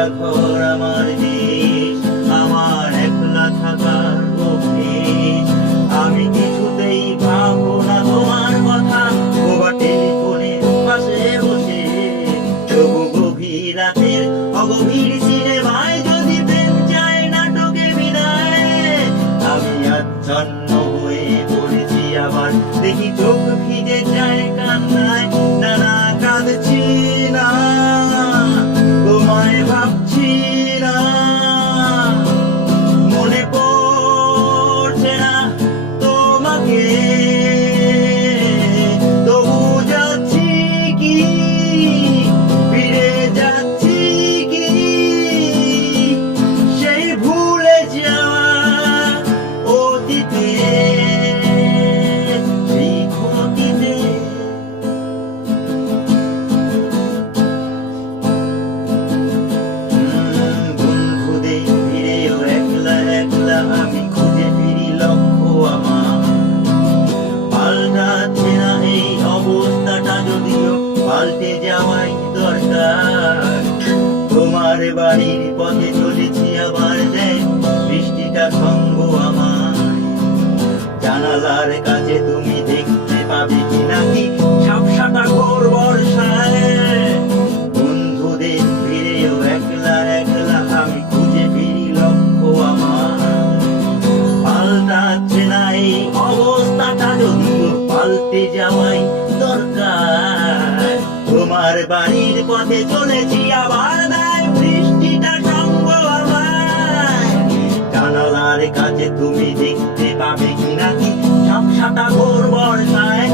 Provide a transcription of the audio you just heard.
একলা ঘর আমার দেশ, আমার একলা থাকার অভ্যেস। আমি কিছুতেই ভাবো না তোমার কথা, বোবা টেলিফোনের পাশে বসে। তবু গভীর রাতের অগভীর সিনেমায় যদি প্রেম চায় নাটকে বিদায়, আমি আচ্ছন্ন হয়ে পড়েছি আবার, দেখি চোখ ভিজে যায় কান্নায়। না না, কাঁদছি না, তোমায় ভাবছি না, মনে পড়ছে না তোমাকে। তবু যাচ্ছি কি, ফিরে যাচ্ছি কি সেই ভুলে যাওয়া অতীতে, সেই ক্ষতিতে। বন্ধুদের ফিরেও একলা একলা আমি খুঁজে ফিরি লক্ষ্য আমার। পাল্টাচ্ছে না এই অবস্থাটা, যদিও পাল্টে যাওয়াই দরকার। তোমার বাড়ির পথে চলেছি আবার, দেখ বৃষ্টিটা সঙ্গ আমার। জানালার কাছে তুমি দেখতে পাবে কি নাকি ঝাপসাটা ঘোর বর্ষায়। বন্ধুদের ফিরেও একলা একলা আমি খুঁজে ফিরি লক্ষ্য আমার। পাল্টাচ্ছে না এই অবস্থাটা, যদিও পাল্টে যাওয়াই দরকার। তোমার বাড়ির পথে চলেছি আবার, দেখ বৃষ্টিটা সঙ্গ আমার। জানালার কাছে তুমি দেখতে পাবে কি নাকি ঝাপসাটা ঘোর বর্ষায়।